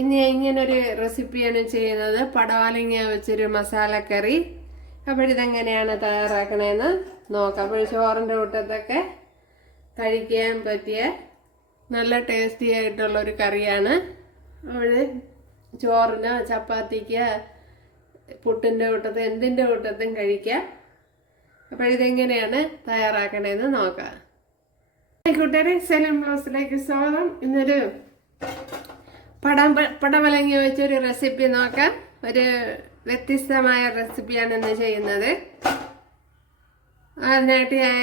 ഇനി ഇങ്ങനൊരു റെസിപ്പിയാണ് ചെയ്യുന്നത്, പടവലങ്ങ വെച്ചൊരു മസാലക്കറി. അപ്പോഴിതെങ്ങനെയാണ് തയ്യാറാക്കണേന്ന് നോക്കാം. അപ്പോൾ ചോറിൻ്റെ കൂട്ടത്തൊക്കെ കഴിക്കാൻ പറ്റിയ നല്ല ടേസ്റ്റി ആയിട്ടുള്ളൊരു കറിയാണ്. അപ്പോൾ ചോറിന്, ചപ്പാത്തിക്ക്, പുട്ടിൻ്റെ കൂട്ടത്ത്, എന്തിൻ്റെ കൂട്ടത്തും കഴിക്കാം. അപ്പോഴിതെങ്ങനെയാണ് തയ്യാറാക്കണേന്ന് നോക്കാം. കൂട്ടുകാരെ, സെലം ബ്ലോസിലേക്ക് സ്വാഗതം. ഇന്നൊരു പടവലങ്ങ വെച്ചൊരു റെസിപ്പി നോക്കാം. ഒരു വ്യത്യസ്തമായ റെസിപ്പിയാണ് ഇന്ന് ചെയ്യുന്നത്. അതിനായിട്ട് ഞാൻ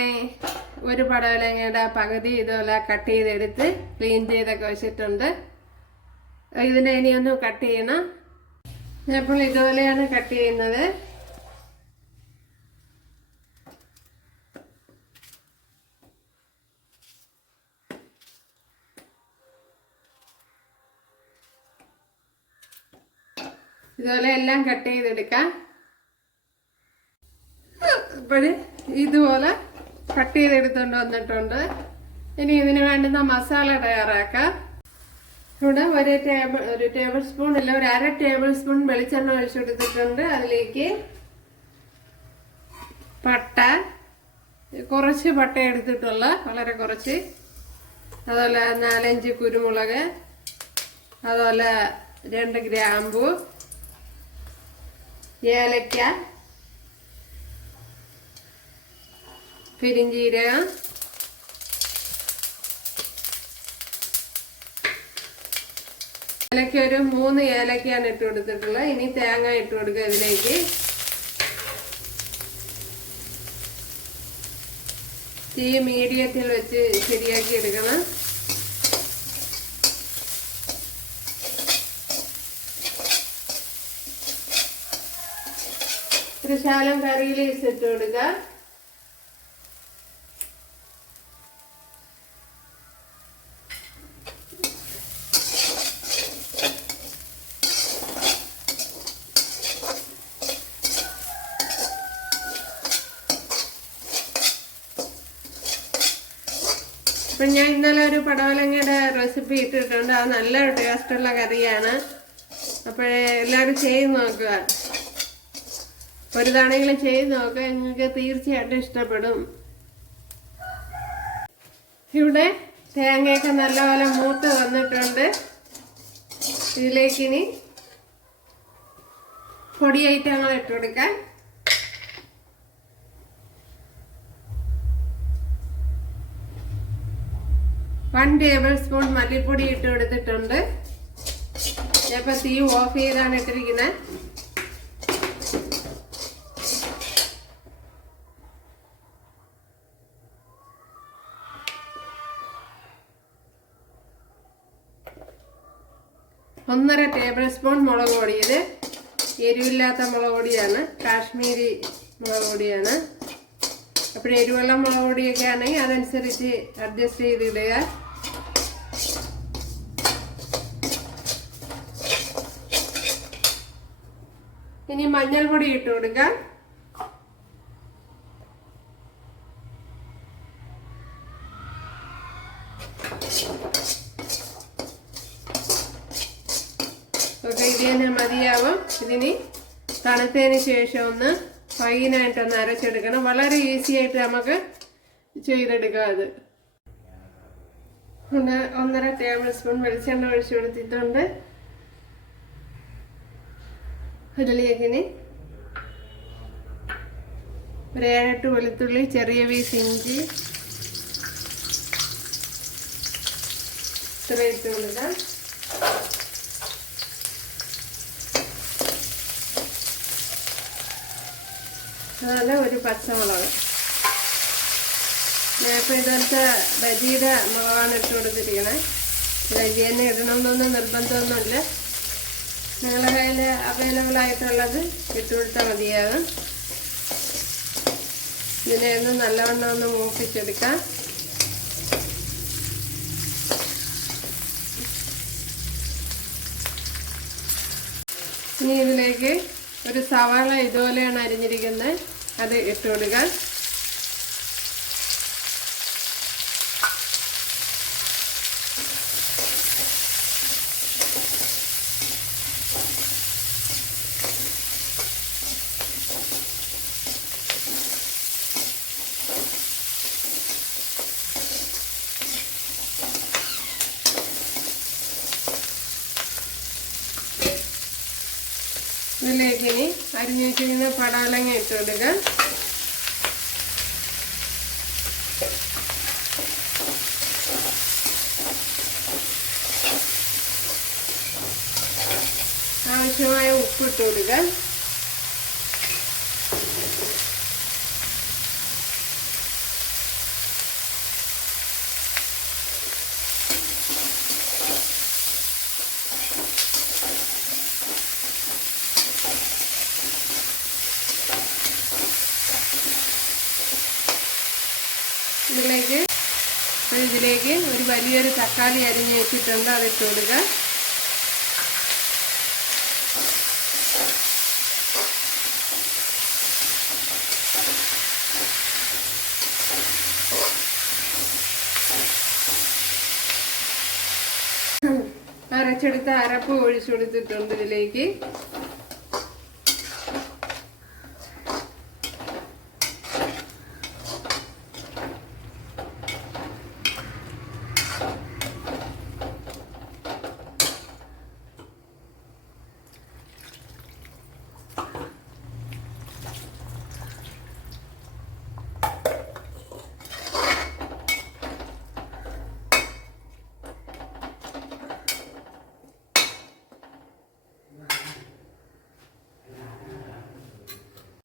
ഒരു പടവലങ്ങയുടെ പകുതി ഇതുപോലെ കട്ട് ചെയ്തെടുത്ത് ക്ലീൻ ചെയ്തൊക്കെ വെച്ചിട്ടുണ്ട്. ഇതിനെ ഇനിയൊന്ന് കട്ട് ചെയ്യണം. അപ്പോൾ ഇതുപോലെയാണ് കട്ട് ചെയ്യുന്നത്. ഇതുപോലെ എല്ലാം കട്ട് ചെയ്തെടുക്കാം. അപ്പോൾ ഇതുപോലെ കട്ട് ചെയ്തെടുത്തുകൊണ്ട് വന്നിട്ടുണ്ട്. ഇനി ഇതിന് വേണ്ടുന്ന മസാല തയ്യാറാക്കാം. ഇവിടെ ഒരു ടേബിൾ സ്പൂൺ ഇല്ല, ഒരു 1/2 ടേബിൾ സ്പൂൺ വെളിച്ചെണ്ണ ഒഴിച്ചെടുത്തിട്ടുണ്ട്. അതിലേക്ക് പട്ട, കുറച്ച് പട്ട എടുത്തിട്ടുള്ള, വളരെ കുറച്ച്. അതുപോലെ 4-5 കുരുമുളക്, അതുപോലെ 2 ഗ്രാമ്പു, ഏലക്ക, പെരിഞ്ചീരകം, ഏലക്ക ഒരു 3 ഏലക്കയാണ് ഇട്ട് കൊടുത്തിട്ടുള്ളത്. ഇനി തേങ്ങ ഇട്ട് കൊടുക്കുക. ഇതിലേക്ക് തീ മീഡിയത്തിൽ വെച്ച് ശരിയാക്കി എടുക്കണം. ഒരു ശകലം കറിയിലേക്ക് ഇട്ട് കൊടുക്കുക. അപ്പം ഞാൻ ഇന്നലെ ഒരു പടവലങ്ങയുടെ റെസിപ്പി ഇട്ടിട്ടുണ്ട്. അത് നല്ല ടേസ്റ്റുള്ള കറിയാണ്. അപ്പോഴേ എല്ലാവരും ചെയ്ത് നോക്കുക. ഒരു തവണയെങ്കിലും ചെയ്ത് നോക്കുക, നിങ്ങൾക്ക് തീർച്ചയായിട്ടും ഇഷ്ടപ്പെടും. ഇവിടെ തേങ്ങയൊക്കെ നല്ലപോലെ മൂത്ത് വന്നിട്ടുണ്ട്. ഇതിലേക്കിനി പൊടി ഐറ്റങ്ങൾ ഇട്ട് കൊടുക്കാം. വൺ ടേബിൾ സ്പൂൺ മല്ലിപ്പൊടി ഇട്ട് കൊടുത്തിട്ടുണ്ട്. ഞാനിപ്പോൾ തീ ഓഫ് ചെയ്താണ് ഇട്ടിരിക്കുന്നത്. ഒന്നര ടേബിൾ സ്പൂൺ മുളക് പൊടി. ഇത് എരിവില്ലാത്ത മുളക് പൊടിയാണ്, കാശ്മീരി മുളക് പൊടിയാണ്. അപ്പോൾ എരിവുള്ള മുളക് പൊടിയൊക്കെ ആണെങ്കിൽ അതനുസരിച്ച് അഡ്ജസ്റ്റ് ചെയ്തിടുക. ഇനി മഞ്ഞൾപ്പൊടി ഇട്ട് കൊടുക്കാം. ഓക്കെ, ഇത് തന്നെ മതിയാവും. ഇതിന് തണുത്തതിന് ശേഷം ഒന്ന് ഫൈനായിട്ടൊന്ന് അരച്ചെടുക്കണം. വളരെ ഈസി ആയിട്ട് നമുക്ക് ചെയ്തെടുക്കാം. അത് 1.5 ടേബിൾ സ്പൂൺ വെളിച്ചെണ്ണ ഒഴിച്ചു കൊടുത്തിട്ടുണ്ട്. അതിലേക്കിനി ഒരു 7-8 വെളുത്തുള്ളി, ചെറിയ പീസ് ഇഞ്ചി ഇത്ര ഇട്ട് കൊടുക്കാം. അതുപോലെ ഒരു പച്ചമുളക്. ഞാനിപ്പോൾ ഇതുപോലത്തെ ബജിയുടെ മുളകാണ് ഇട്ട് കൊടുത്തിരിക്കണേ. ബജി തന്നെ ഇടണമെന്നൊന്നും നിർബന്ധമൊന്നുമില്ല. നിങ്ങളുടെ കയ്യിൽ അവൈലബിൾ ആയിട്ടുള്ളത് ഇട്ട് കൊടുത്താൽ മതിയാകും. ഇതിനെ ഒന്ന് നല്ലവണ്ണം ഒന്ന് മൂപ്പിച്ചെടുക്കാം. ഇനി ഇതിലേക്ക് ഒരു സവാള ഇതുപോലെയാണ് അരിഞ്ഞിരിക്കുന്നത്, അത് ഇട്ട് കൊടുക്കാം. ഇതിലേക്ക് ഇനി അരിഞ്ഞു വെച്ചിരിക്കുന്ന പടവലങ്ങ ഇട്ട് കൊടുക്കുക. ആവശ്യമായ ഉപ്പിട്ട് കൊടുക്കുക. ഇതിലേക്ക് ഒരു വലിയൊരു തക്കാളി അരിഞ്ഞ് വെച്ചിട്ടുണ്ട്, അതിട്ട് കൊടുക്കുക. അരച്ചെടുത്ത അരപ്പ് ഒഴിച്ചു കൊടുത്തിട്ടുണ്ട് ഇതിലേക്ക്.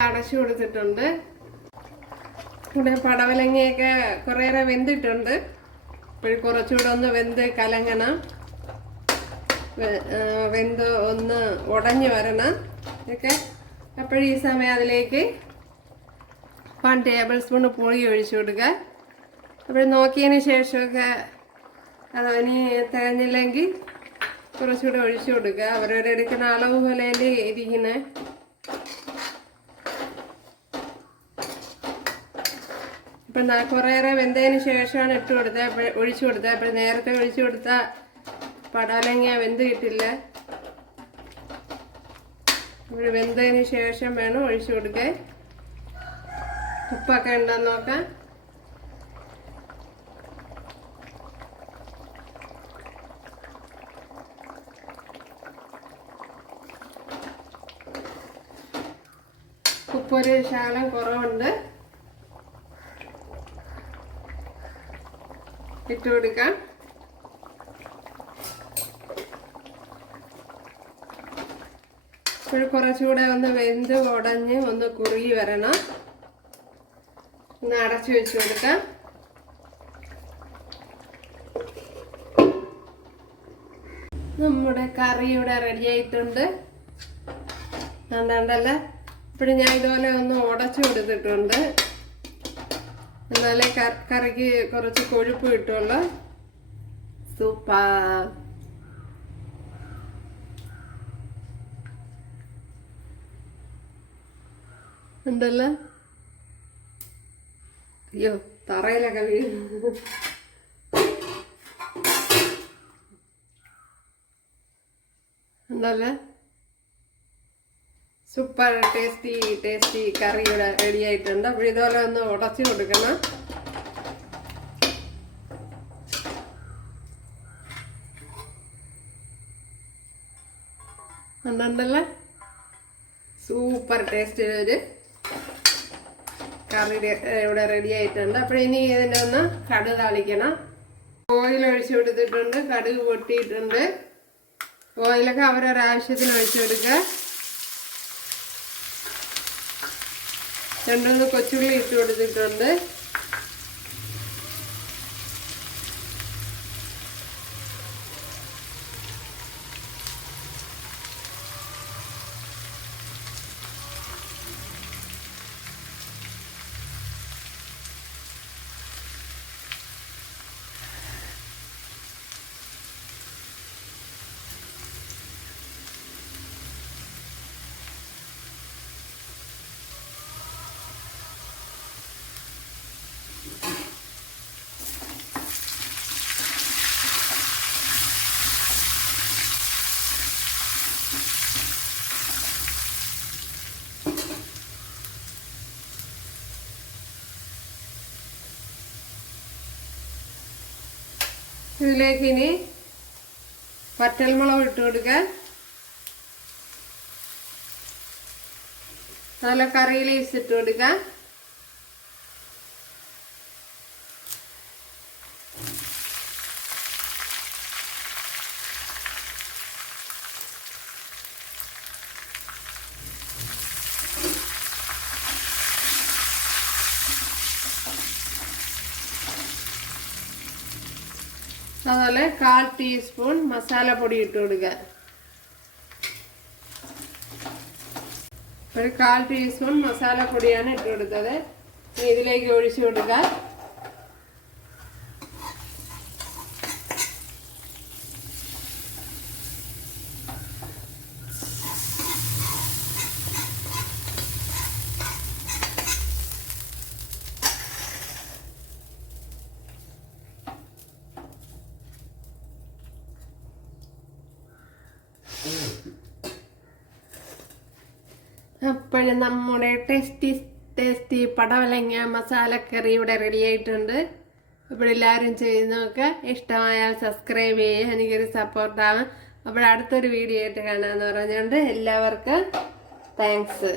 അടച്ചു കൊടുത്തിട്ടുണ്ട്. ഇവിടെ പടവലങ്ങയൊക്കെ കുറേയേറെ വെന്തിട്ടുണ്ട്. ഇപ്പോൾ കുറച്ചുകൂടെ ഒന്ന് വെന്ത് കലങ്ങണം, വെന്ത് ഒന്ന് ഉടഞ്ഞു വരണം ഒക്കെ. അപ്പോഴീ സമയം അതിലേക്ക് 1 ടേബിൾ സ്പൂൺ പുളി ഒഴിച്ചു കൊടുക്കുക. അപ്പോൾ നോക്കിയതിന് ശേഷമൊക്കെ അത് ഇനി തികഞ്ഞില്ലെങ്കിൽ കുറച്ചുകൂടെ ഒഴിച്ചു കൊടുക്കുക. അവരവരെടുക്കുന്ന അളവ് പോലെ ഇരിക്കുന്നത്. ഇപ്പം കുറേയേറെ വെന്തതിന് ശേഷമാണ് ഒഴിച്ചു കൊടുത്തത്. അപ്പോൾ നേരത്തെ ഒഴിച്ചു കൊടുത്ത പടവലങ്ങ വെന്ത് കിട്ടില്ല. അപ്പോൾ വെന്തതിന് ശേഷം വേണം ഒഴിച്ചു കൊടുക്കാൻ. ഉപ്പൊക്കെ ഉണ്ടെന്ന് നോക്കാം. ഉപ്പൊരു ശകലം കുറവുണ്ട്, ഇട്ട് കൊടുക്കാം. ഇപ്പോൾ കുറച്ചുകൂടെ ഒന്ന് വെന്ത് ഉടഞ്ഞ് ഒന്ന് കുറുകി വരണം. ഒന്ന് അടച്ചു വെച്ച് കൊടുക്കാം. നമ്മുടെ കറി ഇവിടെ റെഡി ആയിട്ടുണ്ട്. കണ്ടല്ല. ഇപ്പോഴും ഞാൻ ഇതുപോലെ ഒന്ന് ഉടച്ചു കൊടുത്തിട്ടുണ്ട്, എന്നാലേ കറിക്ക് കുറച്ച് കൊഴുപ്പ് കിട്ടുള്ളൂ. സൂപ്പർ. ഉണ്ടല്ലോ. അയ്യോ, തറയിലൊക്കെ വീഴുന്നു. ഉണ്ടല്ലേ. സൂപ്പർ ടേസ്റ്റി കറി ഇവിടെ റെഡി ആയിട്ടുണ്ട്. അപ്പോൾ ഇതുപോലെ ഒന്ന് ഉടച്ചു കൊടുക്കണം. ഉണ്ടല്ലേ. സൂപ്പർ ടേസ്റ്റ് ഒരു കറി ഇവിടെ റെഡി ആയിട്ടുണ്ട്. അപ്പോൾ ഇനി ഇതിൻ്റെ ഒന്ന് കടുക് താളിക്കണം. ഓയിൽ ഒഴിച്ചു കൊടുത്തിട്ടുണ്ട്, കടുക് പൊട്ടിയിട്ടുണ്ട്. ഓയിലൊക്കെ അവരൊരാവശ്യത്തിന് ഒഴിച്ചു കൊടുക്കുക. 2 കൊച്ചുള്ളി ഇട്ട് കൊടുത്തിട്ടുണ്ട്. ഇതിലേക്ക് ഇനി പച്ചമുളക് ഇട്ട് കൊടുക്കുക. അതുപോലെ കറി ലീവ്സ് ഇട്ട് കൊടുക്കാം. അതുപോലെ 1/4 ടീസ്പൂൺ മസാലപ്പൊടി ഇട്ട് കൊടുക്കുക. ഒരു 1/4 ടീസ്പൂൺ മസാലപ്പൊടിയാണ് ഇട്ട് കൊടുത്തത്. ഇതിലേക്ക് ഒഴിച്ചു കൊടുക്കുക. അപ്പോഴും നമ്മുടെ ടേസ്റ്റി പടവലങ്ങ മസാലക്കറി ഇവിടെ റെഡി ആയിട്ടുണ്ട്. അപ്പോഴെല്ലാവരും ചെയ്ത് നോക്കുക. ഇഷ്ടമായാൽ സബ്സ്ക്രൈബ് ചെയ്യുക, എനിക്കൊരു സപ്പോർട്ടാവും. അപ്പോൾ അടുത്തൊരു വീഡിയോ ആയിട്ട് കാണാമെന്ന് പറഞ്ഞുകൊണ്ട് എല്ലാവർക്കും താങ്ക്സ്.